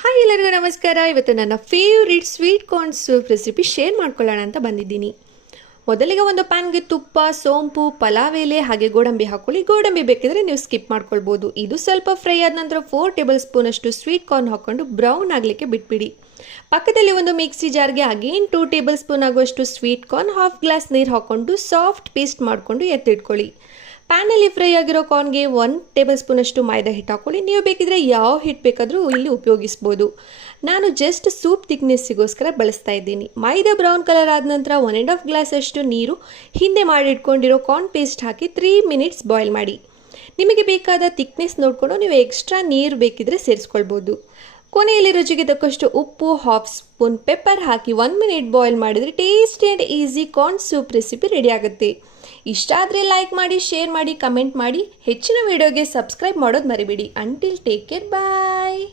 Hi ಎಲ್ಲರಿಗೂ ನಮಸ್ಕಾರ. ಇವತ್ತು ನನ್ನ favourite sweet corn soup recipe share ಮಾಡ್ಕೊಳ್ಳೋಣ ಅಂತ ಬಂದಿದ್ದೀನಿ. ಮೊದಲಿಗೆ ಒಂದು ಪ್ಯಾನ್ಗೆ ತುಪ್ಪ, ಸೋಂಪು, ಪಲಾವ್ ಎಲೆ ಹಾಗೆ ಗೋಡಂಬಿ ಹಾಕೊಳ್ಳಿ. ಗೋಡಂಬಿ ಬೇಕಿದ್ರೆ ನೀವು ಸ್ಕಿಪ್ ಮಾಡ್ಕೊಳ್ಬೋದು. ಇದು ಸ್ವಲ್ಪ ಫ್ರೈ ಆದ ನಂತರ 4 ಟೇಬಲ್ ಸ್ಪೂನ್ ಅಷ್ಟು ಸ್ವೀಟ್ ಕಾರ್ನ್ ಹಾಕ್ಕೊಂಡು ಬ್ರೌನ್ ಆಗಲಿಕ್ಕೆ ಬಿಟ್ಬಿಡಿ. ಪಕ್ಕದಲ್ಲಿ ಒಂದು ಮಿಕ್ಸಿ ಜಾರ್ಗೆ ಅಗೇನ್ 2 ಟೇಬಲ್ ಸ್ಪೂನ್ ಆಗುವಷ್ಟು ಸ್ವೀಟ್ ಕಾರ್ನ್, ಹಾಫ್ ಗ್ಲಾಸ್ ನೀರು ಹಾಕ್ಕೊಂಡು ಸಾಫ್ಟ್ ಪೇಸ್ಟ್ ಮಾಡಿಕೊಂಡು ಎತ್ತಿಟ್ಕೊಳ್ಳಿ. ಪ್ಯಾನಲ್ಲಿ ಫ್ರೈ ಆಗಿರೋ ಕಾರ್ನ್ಗೆ 1 ಟೇಬಲ್ ಸ್ಪೂನ್ ಅಷ್ಟು ಮೈದಾ ಹಿಟ್ಟು ಹಾಕೊಳ್ಳಿ. ನೀವು ಬೇಕಿದ್ರೆ ಯಾವ ಹಿಟ್ಟು ಬೇಕಾದರೂ ಇಲ್ಲಿ ಉಪಯೋಗಿಸ್ಬೋದು. ನಾನು ಜಸ್ಟ್ ಸೂಪ್ ಥಿಕ್ನೆಸ್ಸಿಗೋಸ್ಕರ ಬಳಸ್ತಾ ಇದ್ದೀನಿ. ಮೈದಾ ಬ್ರೌನ್ ಕಲರ್ ಆದ ನಂತರ 1.5 ಗ್ಲಾಸ್ ಅಷ್ಟು ನೀರು ಹಿಂದೆ ಮಾಡಿಟ್ಕೊಂಡಿರೋ ಕಾರ್ನ್ ಪೇಸ್ಟ್ ಹಾಕಿ 3 ಮಿನಿಟ್ಸ್ ಬಾಯ್ಲ್ ಮಾಡಿ. ನಿಮಗೆ ಬೇಕಾದ ಥಿಕ್ನೆಸ್ ನೋಡಿಕೊಂಡು ನೀವು ಎಕ್ಸ್ಟ್ರಾ ನೀರು ಬೇಕಿದ್ರೆ ಸೇರಿಸ್ಕೊಳ್ಬೋದು. ಕೊನೆಯಲ್ಲಿ ರುಚಿಗೆ ತಕ್ಕಷ್ಟು ಉಪ್ಪು, ಹಾಫ್ ಸ್ಪೂನ್ ಪೆಪ್ಪರ್ ಹಾಕಿ 1 ಮಿನಿಟ್ ಬಾಯ್ಲ್ ಮಾಡಿದರೆ tasty and easy corn soup recipe ready ಆಗುತ್ತೆ. ಇಷ್ಟ ಆದರೆ ಲೈಕ್ ಮಾಡಿ, ಶೇರ್ ಮಾಡಿ, ಕಮೆಂಟ್ ಮಾಡಿ. ಹೆಚ್ಚಿನ ವಿಡಿಯೋಗೆ ಸಬ್ಸ್ಕ್ರೈಬ್ ಮಾಡೋದು ಮರಿಬೇಡಿ. ಅಂಟಿಲ್ ಟೇಕ್ ಕೇರ್, ಬಾಯ್.